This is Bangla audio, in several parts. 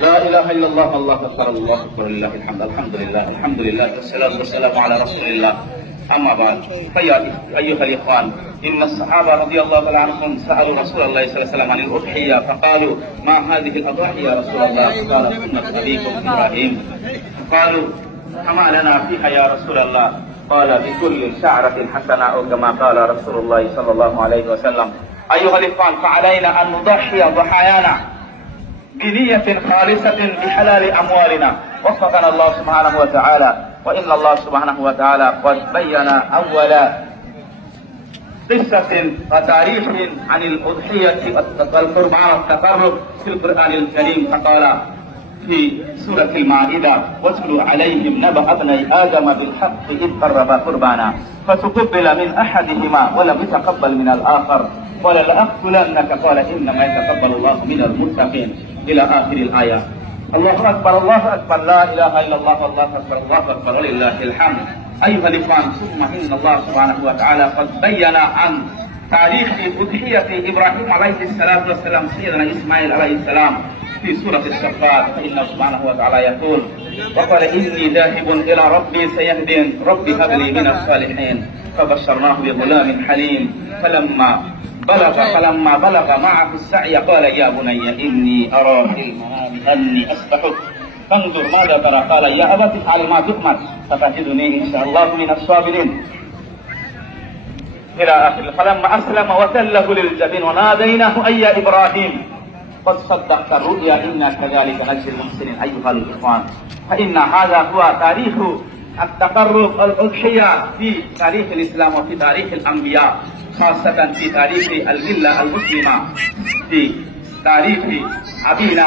لا إله إلا الله الله أكبر الله أكبر لله الحمد الحمد لله الحمد لله والصلاة والسلام على رسول الله. أما بعد فيا أيها الإخوان إن الصحابة رضي الله تعالى عنهم سألوا رسول الله صلى الله عليه وسلم عن الأضحية فقالوا ما هذه الأضاحي يا رسول الله؟ قال سنة أبيكم إبراهيم. قالوا فما لنا فيها يا رسول الله؟ قال بكل شعرة حسنة أو كما قال رسول الله صلى الله عليه وسلم. أيها الإخوان فعلينا أن نضحي ضحايانا. بنية خالصة بحلال أموالنا. وفقنا الله سبحانه وتعالى. وإن الله سبحانه وتعالى قد بين أول قصة وتاريخ عن الأضحية والقربان والتقرب في القرآن الكريم. فقال في سورة المائدة واتلوا عليهم نبأ ابني آدم بالحق إذ قربا قربانا فتقبل من أحدهما ولم يتقبل من الآخر. قال لأقتلنك. قال إنما يتقبل الله من المتقين. إلى آخر الآية. الله أكبر الله أكبر لا إله إلا الله الله أكبر الله أكبر ولله الحمد. أيها الإخوان ثم إن الله سبحانه وتعالى قد بين عن تاريخ أضحية إبراهيم عليه الصلاة والسلام سيدنا إسماعيل عليه السلام في سورة الصفات. فإنه سبحانه وتعالى يقول وقال إني ذاهب إلى ربي سيهدين ربي هب لي من الصالحين. فبشرناه بغلام حليم. فلما بلغ فلما بلغ معه السعي قال يا بني إني أرى في المنام أني أسبحك. فانظر ماذا ترى. قال يا أبت افعل ما تؤمر. ستجدني إن شاء الله من الصابرين. إلى آخر. فلما أسلم وتله للجبين وناديناه أي يا إبراهيم؟ قد صدقت الرؤيا إنا كذلك نجزي المحسنين. أيها الإخوان فإن هذا هو تاريخ التقرب الأضحية في تاريخ الإسلام وفي تاريخ الأنبياء. خاصة في تاريخ الملة المسلمة في تاريخ أبينا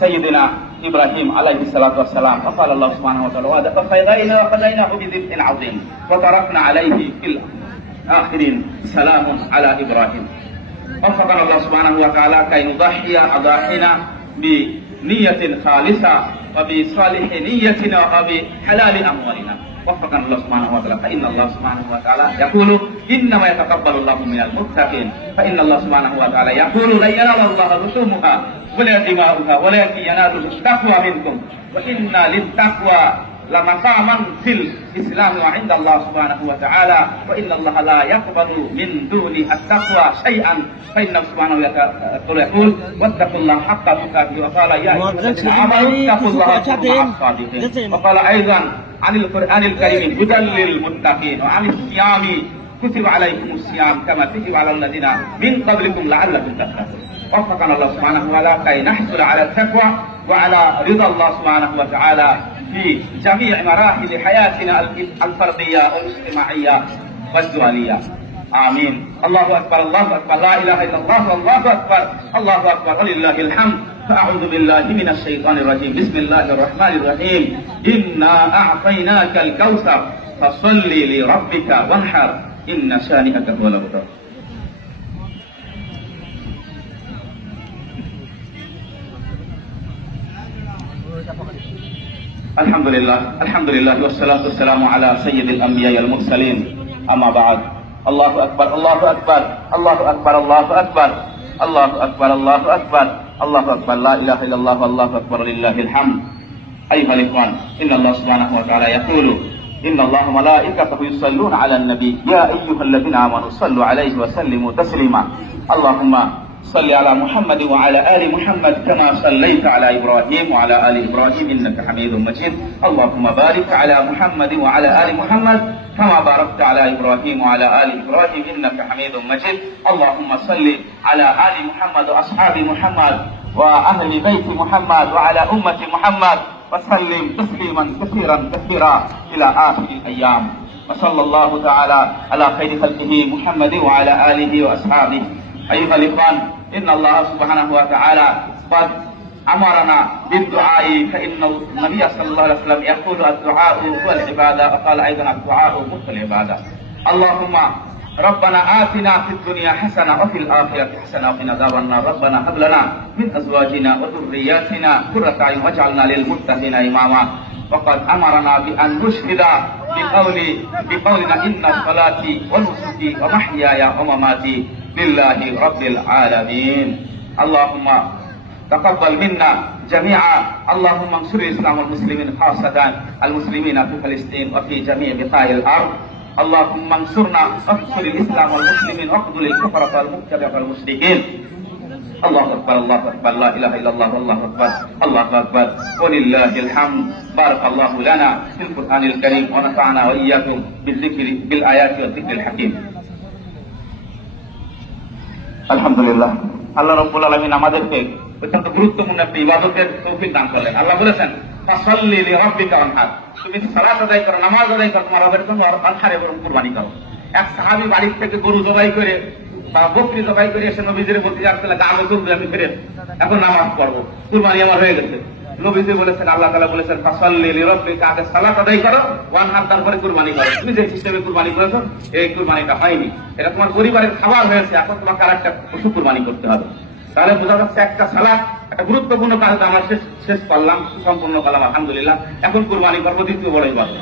سيدنا إبراهيم عليه الصلاة والسلام. وقال الله سبحانه وتعالى ففيضينا وقضيناه بذبح عظيم وتركنا عليه في الآخرين سلام على إبراهيم. وفقنا الله سبحانه وتعالى كي نضحي أضاحينا بنية خالصة وبصالح نيتنا وبحلال أموالنا. وفقنا الله سبحانه وتعالى فإن الله سبحانه وتعالى يقول إنما يتقبل الله من المتقين فإن الله سبحانه وتعالى يقول لن ينال الله لحومها ولا دماؤها ولكن يناله التقوى منكم وإن للتقوى لمقاما في الإسلام وعند الله سبحانه وتعالى وإن الله لا يقبل من دون التقوى شيئا. فإنه سبحانه وتعالى يقول واتقوا الله حق تقاته. وقال يا أيها الذين آمنوا اتقوا الله مع الصادقين وقال أيضا عن القرآن الكريم هدى للمتقين وعن الصيام. كتب عليكم الصيام كما كتب على الذين من قبلكم لعلكم تتقون. وفقنا الله سبحانه وتعالى كي نحصل على التقوى وعلى رضا الله سبحانه وتعالى. في جميع مراحل حياتنا الفردية والاجتماعية والدولية. آمين. الله أكبر الله أكبر لا إله إلا الله والله أكبر الله أكبر ولله الحمد. فأعوذ بالله من الشيطان الرجيم. بسم الله الرحمن الرحيم. إنا أعطيناك الكوثر فصل لربك وانحر. إن شانئك هو الأبتر. الحمد لله الحمد لله والصلاة والسلام على سيد الأنبياء المرسلين أما بعد الله أكبر الله أكبر الله أكبر الله أكبر الله أكبر الله أكبر الله أكبر لا إله إلا الله والله أكبر لله الحمد أيها الإخوان إن الله سبحانه وتعالى يقول إن الله ملائكته يصلون على النبي يا أيها الذين آمنوا صلوا عليه وسلموا تسليما اللهم صل على محمد وعلى آل محمد كما صليت على إبراهيم وعلى آل إبراهيم إنك حميد مجيد. اللهم بارك على محمد وعلى آل محمد كما باركت على إبراهيم وعلى آل إبراهيم إنك حميد مجيد. اللهم صل على آل محمد وأصحاب محمد وأهل بيت محمد وعلى أمة محمد. وسلم تسليما كثيرا كثيرا إلى آخر الأيام. وصلى الله تعالى على خير خلقه محمد وعلى آله وأصحابه. أيها الإخوان إن الله سبحانه وتعالى قد أمرنا بالدعاء فإن النبي صلى الله عليه وسلم يقول الدعاء هو العبادة وقال أيضا الدعاء مخ العبادة. اللهم ربنا آتنا في الدنيا حسنة وفي الآخرة حسنة وقنا عذاب النار. ربنا هب لنا من أزواجنا وذرياتنا قرة أعين واجعلنا للمتقين إماما. وقد أمرنا بأن نشهد بقول بقولنا إن صلاتي ونسكي ومحياي ومماتي. لله رب العالمين اللهم تقبل منا جميعا اللهم انصر الاسلام والمسلمين خاصه المسلمين في فلسطين وفي جميع بقاع الارض اللهم انصرنا انصر الاسلام والمسلمين واخذل الكفره والمبتدع والمشركين الله اكبر الله اكبر لا اله الا الله والله اكبر الله اكبر ولله الحمد بارك الله لنا في القران الكريم ونفعنا واياكم بالذكر بالايات والذكر الحكيم আলহামদুলিল্লাহ। আল্লাহ রব্বুল আলমিন আমাদেরকে অত্যন্ত গুরুত্বপূর্ণ একটি ইবাদতের তৌফিক দান করলেন। আল্লাহ বলেছেন লিরাব্বিকা তুমি সালাত আদায় করো, নামাজ আদায় করো, তোমার রবের জন্য এবং কুরবানি করো। এক সাহাবী বাড়ির থেকে গরু জবাই করে বা বকরি জবাই করে এসে নবীজির গা আমি করবে আমি এখন নামাজ পড়ব। কুরবানি আমার হয়ে গেছে। নবীজি বলেছেন, আল্লাহ তাআলা বলেছেন, ফাসাল্লি লিরাব্বিকা আগে সালাত আদায় করো ওয়ানহার তারপরে কুরবানি করো। তুমি যে সিস্টেমে কুরবানি করেছ, এই কুরবানিটা হয়নি। এটা তোমার পরিবারের খাবার হয়েছে, এখন তোমাকে আর একটা পশু কুরবানি করতে হবে। তাহলে বোঝা যাচ্ছে একটা সালাদ একটা গুরুত্বপূর্ণ কাজ আমরা শেষ শেষ করলাম সম্পূর্ণ করলাম, আলহামদুলিল্লাহ। এখন কুরবানি করব দ্বিতীয় বড় ইবাদত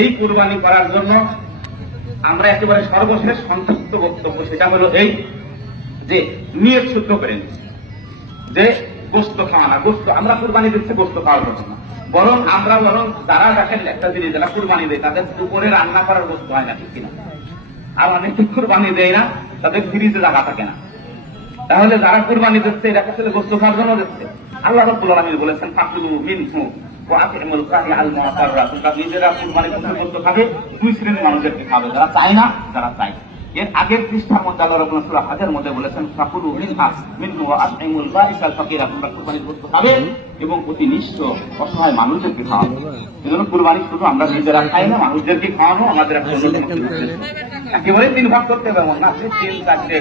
এই কুরবানি করার জন্য আমরা একেবারে সর্বশেষ সংক্ষিপ্ত বক্তব্য সেটা হলো এই যে, নিয়ত শুদ্ধ করে যে গোস্ত খাওয়া না, গোস্ত, আমরা কুরবানি দিচ্ছে, গোস্ত খাওয়ার জন্য বরং আমরা বরং যারা দেখেন, একটা জিনিস, যারা কুরবানি দেয়, তাদের উপরে রান্না করার গোস্ত হয় না, ঠিক কিনা? আর অনেকে কুরবানি দেয় না, তাদের ফ্রিজে জায়গা থাকে না। তাহলে যারা কুরবানি দিচ্ছে এটা আসলে গোস্ত খাওয়ার জন্য দিচ্ছে। আল্লাহ রাব্বুল আলামিন বলেছেন ফাকুলু মিনহু নিজেরা কুরবানি গোস্ত খাবে, দুই শ্রেণির মানুষদেরকে খাবে, যারা চায় না, যারা চায় এর আগের পৃষ্ঠার মধ্যে আল্লাহ রাব্বুল সূরা হাজের মধ্যে বলেছেন ফাকুলু মিনহা মিনহু ওয়া আতিমুল বারিসাল ফাকিরা। তোমরা কুরবানির গোস্ত খাবে এবং অতি নিঃস্ব অসহায় মানুষদেরকে খাওয়াবে। এজন্য কুরবানি শুধু আমরা নিজেরা খাই না, মানুষদেরকে খাওয়ানো আমাদের একেবারে তিন ভাগ করতে হবে না আপনি তিন চারটে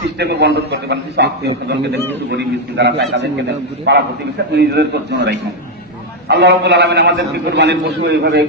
সিস্টেমে বন্ধ করতে পারেন। কিছু আত্মীয় স্বজনকে দেন, কিছু গরিব মিসকিন যারা চায় তাদেরকে দেন, পাড়া প্রতিবেশী নিজেদের জন্য রাখেন আল্লাহ রাব্বুল আলামিন আমাদের কুরবানির পশু এইভাবে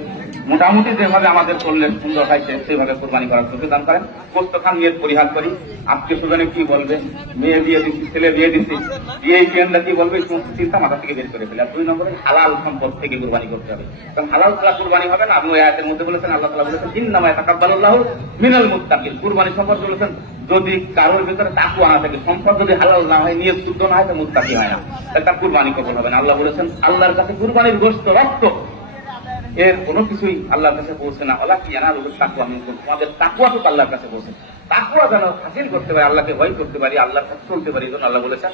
মোটামুটি যেভাবে আমাদের করলে সুন্দর হয় সে- সেভাবে কোরবানি করার সুযোগ দান করেন। গোস্ত খান নিয়ে পরিহার করি। আত্মীয় স্বজনে কি বলবে? মেয়ে বিয়ে দিচ্ছি ছেলে বিয়ে দিচ্ছি বিয়ে কেন্দ্রা কি বলবে? এই সমস্ত চিন্তা মাথা থেকে বের করে ফেলে। আর দুই নম্বরে, হালাল সম্পদ থেকে কোরবানি করতে হবে। কারণ হালাল ছাড়া কোরবানি হবে না। আপনি ওই আয়াতের মধ্যে বলেছেন, আল্লাহ তালা বলেছেন ইন্নামায় তাকাব্বালুল্লাহু মিনাল মুত্তাকিন। কুরবানি সম্পদ বলেছেন, যদি কারোর ভিতরে তাকুয়া না থাকে, সম্পদ যদি হালাল না হয় নিয়ে শুদ্ধ না হয়, তো মুত্তাকি হয় না। তার কুরবানি কবল হবে না। আল্লাহ বলেছেন, আল্লাহর কাছে কুরবানির গোস্ত রক্ত এর কোনো কিছুই আল্লাহর কাছে পৌঁছে না। আল্লাহ কি জানা তাকুয়া মিনকুম। তোমাদের তো আল্লাহর কাছে পৌঁছে। তাকুয়া যেন হাসিল করতে পারি, আল্লাহকে ভয় করতে পারি, আল্লাহর কাছে চলতে পারি জন্য আল্লাহ বলেছেন,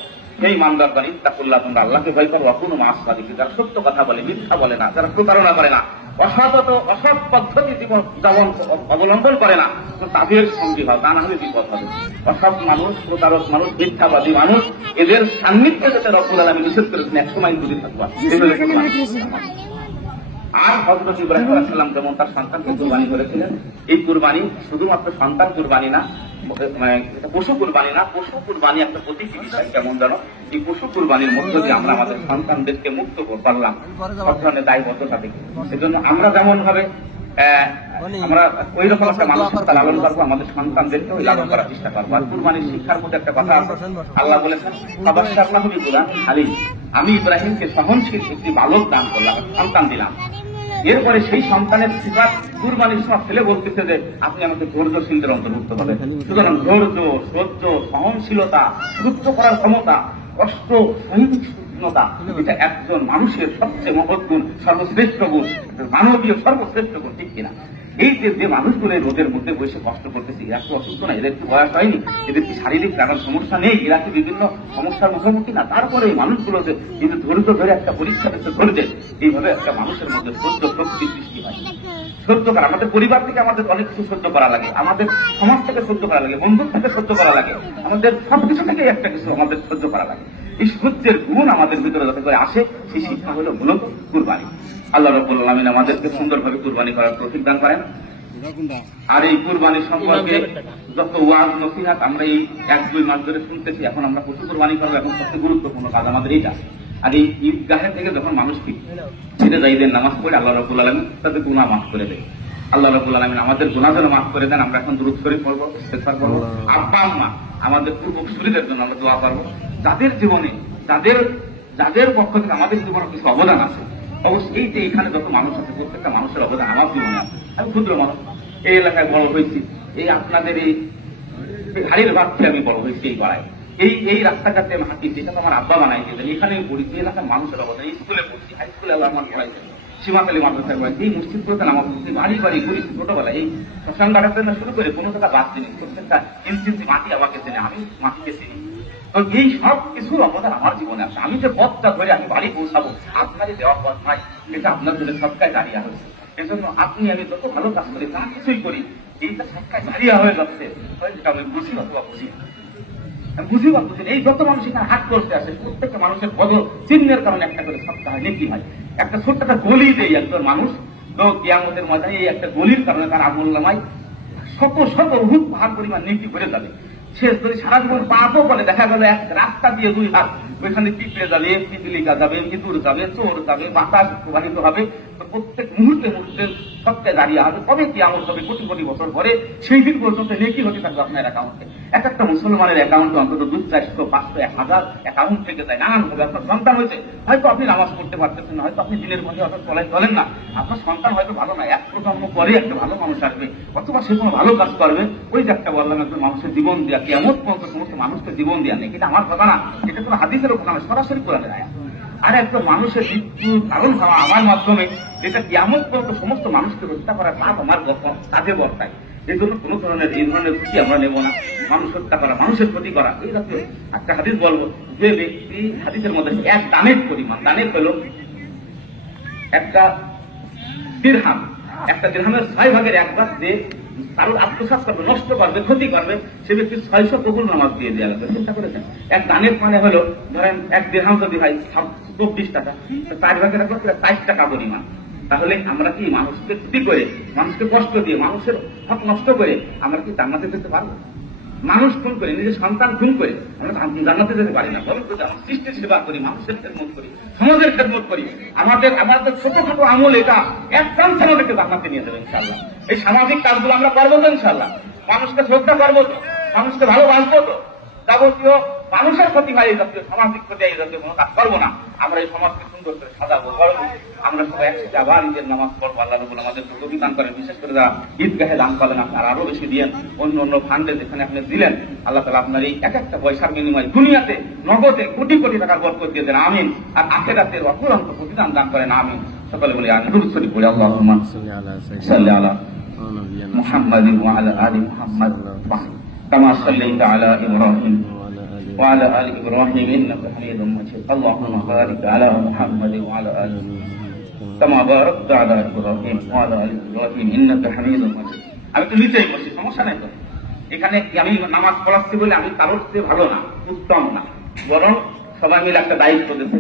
এই মানদার বাণী, তাকুল্লাহ, তোমরা আল্লাহকে ভয় করো অকুন মাস দিকে যারা সত্য কথা বলে, মিথ্যা বলে না, যারা প্রতারণা করে না অসতত অসৎ পদ্ধতি জীবন যেমন অবলম্বন করে না, তো তাদের সঙ্গী হয় তা না হলে বিপদ হবে। অসৎ মানুষ, প্রতারক মানুষ, মিথ্যাবাদী মানুষ, এদের সান্নিধ্য যাতে রকুল আলমী নিষেধ করেছেন একশো মাইল দূরে থাকবা। আর হজরত ইব্রাহিম আলাইসাল্লাম যেমন তার সন্তানকে কুরবানি করেছিলেন এই কুরবানি শুধুমাত্র সন্তান কুরবানি না মানে পশু কুরবানি না পশু কুরবানি একটা প্রতীকী বিষয় কেমন জানো? এই পশু কুরবানির মধ্য দিয়ে আমরা আমাদের সন্তানদেরকে মুক্ত পারলাম সব ধরনের দায়বদ্ধতা থেকে। সেজন্য আমরা যেমন ভাবে আমরা ওই রকম একটা মানসিকতা লালন করব আমাদের সন্তানদেরকে ওই লালন করার চেষ্টা করব। আর কুরবানির শিক্ষার মধ্যে একটা কথা আছে আল্লাহ বলেছেন আলী আমি ইব্রাহিমকে সহনশীল একটি বালক দান করলাম সন্তান দিলাম। এরপরে সেই সন্তানের সিফাত কুরবানির সময় ফেলে বলতেছে যে, আপনি আমাকে ধৈর্যশীলদের অন্তর্ভুক্ত হবেন। সুতরাং ধৈর্য, সহ্য, সহনশীলতা সহ্য করার ক্ষমতা, কষ্ট সহিংসতা এটা একজন মানুষের সবচেয়ে মহৎ গুণ, সর্বশ্রেষ্ঠ গুণ মানবীয় সর্বশ্রেষ্ঠ গুণ, ঠিক কিনা? এই যে যে মানুষগুলো এই রোদের মধ্যে বসে কষ্ট করতেছে, এরা কি অসুস্থ না? এদের কি বয়স হয়নি? এদের কি শারীরিক নানান সমস্যা নেই? এরা কি বিভিন্ন সমস্যার মুখোমুখি না? তারপরে এই মানুষগুলো যে এই ধৈর্য ধরে একটা পরীক্ষা দিতে ধৈর্যে এইভাবে একটা মানুষের মধ্যে সহ্য শক্তি সৃষ্টি হয়। সহ্য করা আমাদের পরিবার থেকে আমাদের অনেক কিছু সহ্য করা লাগে। আমাদের সমাজ থেকে সহ্য করা লাগে। বন্ধু থেকে সহ্য করা লাগে। আমাদের সবকিছু থেকে একটা কিছু আমাদের সহ্য করা লাগে। এই সহ্যের গুণ আমাদের ভিতরে যাতে করে আসে, সেই শিক্ষা হলো মূলত কুরবানি। আল্লাহ রব্বুল আলমিন আমাদেরকে সুন্দরভাবে কুরবানি করার প্রফিক দান করেন। আর এই কুরবানি সম্পর্কে যত ওয়াজ নসিহাত আমরা এই এক দুই মাস ধরে শুনতেছি এখন আমরা পশু কুরবানি করব এখন সবচেয়ে গুরুত্বপূর্ণ কাজ আমাদের এইটা। আর এই ঈদগাহে থেকে যখন মানুষ ঠিক ছেড়ে যায় নামাজ পড়ে আল্লাহ রবুল আলমিন তাদের গুণা মাফ করে দেয়। আল্লাহ রবুল আলমিন আমাদের গুণা যেন মাফ করে দেন আমরা এখন দূর করে পড়ব ইস্তেগফার করব আব্বা আম্মা আমাদের পূর্বসূরীদের জন্য আমরা দোয়া করব। যাদের জীবনে যাদের যাদের পক্ষ থেকে আমাদের জীবনে কিছু অবদান আছে অবশ্যই এই যে এখানে যত মানুষ আছে, প্রত্যেকটা মানুষের অবদান আমার জীবনে আছে। আমি ক্ষুদ্র মানুষ। এই এলাকায় বড় হয়েছি। এই আপনাদের এই হাড়ির খেয়ে আমি বড় হয়েছি এই গড়ায় এই এই রাস্তাঘাটে আমি হাঁটি, যেটা তো আমার আব্বা বানাই দিয়েছেন। এখানে আমি পড়ি এই এলাকার মানুষের এই স্কুলে পড়ছি হাই স্কুলে আমার পড়াইছেন সীমাকালী মাদ্রাসায় পড়াইছে এই মসজিদ মসজিদগুলোতে নামাজ পড়ছি। বাড়ি বাড়ি ঘুরি ছোটবেলা এই শ্মশান থেকে শুরু করে কোনো টাকা বাদ চিনি প্রত্যেকটা ইঞ্চি মাটি আমাকে চেনে, আমি মাটিকে চিনি। তো এই সব কিছু অবদান আমার জীবনে আছে আমি যে পথটা ধরে আমি বাড়ি পৌঁছাবো, আপনারই দেওয়া পথ নয় এটা আপনার জন্য সবটাই দাঁড়িয়ে হয়েছে এজন্য আপনি, আমি যত ভালো কাজ করি, যা কিছুই করি, এইটা সবটাই দাঁড়িয়ে হয়ে যাচ্ছে। যেটা আমি বুঝি অথবা বুঝি বুঝি বা বুঝি এই যত মানুষ এখানে হাট করতে আসে, প্রত্যেকটা মানুষের পদ চিহ্নের কারণে একটা করে সপ্তাহ নেকি হয়? একটা ছোট্ট একটা গলি দেয় একজন মানুষ, তো কিয়ামতের ময়দানে এই একটা গলির কারণে তার আমল নামায় শত শত উহুত ভাগ পরিমাণ নেকি করে যাবে। সে যদি সারা জীবন পাপও করে। দেখা গেল এক রাস্তা দিয়ে দুই হাত। ওইখানে পিঁপড়ে যাবে পিপিলিকা যাবে, ইঁদুর যাবে, চোর যাবে, বাতাস প্রবাহিত হবে। প্রত্যেক মুহূর্তে মুহূর্তে সত্যি দাঁড়িয়ে হবে কবে কি আমল হবে কোটি কোটি বছর পরে, সেই দিন পর্যন্ত নেকি হতে থাকবে আপনার অ্যাকাউন্টে এক একটা মুসলমানের অ্যাকাউন্টে অন্তত দুই চারশো পাঁচশো এক হাজার অ্যাকাউন্ট থেকে যায়। নানান ভাবে আপনার সন্তান হয়েছে। হয়তো আপনি নামাজ পড়তে পারতেছেন না, হয়তো আপনি দিনের মধ্যে অত চলাই চলেন না। আপনার সন্তান হয়তো ভালো না। এক প্রজন্ম পরে একটা ভালো মানুষ আসবে। অথবা সে কোনো ভালো কাজ করবে। ওই যে একটা বললাম, একজন মানুষের জীবন দেওয়া কেমন পর্যন্ত সমস্ত মানুষকে জীবন দেওয়া নেই। এটা আমার কথা না এটা কোনো হাদিসের ওপর না, সরাসরি করে দেয় আর একটা মানুষের মৃত্যু কারণ হওয়া আমার মাধ্যমে, যেটা কেমন পর্যন্ত সমস্ত মানুষকে হত্যা করার পাপ আমার কাজে বর্তায় এই জন্য কোনো ধরনের এই ধরনের ক্ষতি আমরা নেব না। মানুষ হত্যা করা, মানুষের ক্ষতি করা, এই জাতীয় একটা হাদিস বলব যে ব্যক্তি হাদিসের মধ্যে এক দানের পরিমাণ। দানের হলো একটা দিরহাম একটা দিরহামের ছয় ভাগের এক ভাগ যে কারোর আত্মসাত করবে নষ্ট করবে, ক্ষতি করবে, সে ব্যক্তি ছয়শো কবুল নামাজ দিয়ে দেওয়া লাগবে। চিন্তা করেছেন? এক দানের মানে হলো, ধরেন এক দিরহাম যদি হয় চব্বিশ টাকা। চার ভাগ চার টাকা পরিমাণ। তাহলে আমরা কি মানুষকে ক্ষতি করে, মানুষকে কষ্ট দিয়ে, মানুষের হক নষ্ট করে আমরা কি জান্নাতে যেতে পারব? মানুষ খুন করে, নিজের সন্তান খুন করে, আমরা জান্নাতে যেতে পারি না। বরং আমরা সৃষ্টির সেবা করি, মানুষের খেদমত করি, সমাজের খেদমত করি। আমাদের আমাদের ছোটখাটো আমল এটা এক প্রান্ত আমাদেরকে জান্নাতে নিয়ে যাবে ইনশাল্লাহ এই সামাজিক কাজগুলো আমরা পারব তো ইনশাল্লাহ মানুষকে শ্রদ্ধা করব তো, মানুষকে ভালোবাসবো তো। যাবতীয় মানুষের ক্ষতি হয় এই জাতীয় সামাজিক ক্ষতি এই জাতীয় কোনো কাজ করবো না আমরা এই সমাজকে সুন্দর করে সাজাবো করবো আমরা সবাই একসাথে আবার ঈদের নামাজ পড়বো আল্লাহ রবুল আমাদের প্রতি দান করেন বিশেষ করে যারা ঈদগাহে দান করেন আপনার আরো বেশি দিয়েন অন্য অন্য ফান্ডে যেখানে আপনি দিলেন আল্লাহ তালা আপনার এই এক একটা পয়সার বিনিময় দুনিয়াতে নগদে কোটি কোটি টাকার বরকত দিয়ে দেন আমিন আর আখেরাতে অপুরন্ত প্রতিদান দান করেন আমিন সকলে বলি আমি দুরুদ পড়ি আল্লাহ صل على سيدنا صل على ونبينا محمد وعلى ال محمد كما صليت على ابراهيم وعلى آله وعلى ال ابراهيم انك حميد مجيد اللهم بارك على محمد وعلى ال كما باركت على ابراهيم وعلى ال ابراهيم انك حميد مجيد আমি তো নিচেই বসি সমস্যা নাই তো এখানে কি আমি নামাজ পড়াচ্ছি বলে আমি কারোর চেয়ে ভালো না উত্তম না বরং সবাই মিলে একটা দায়িত্ব দিচ্ছে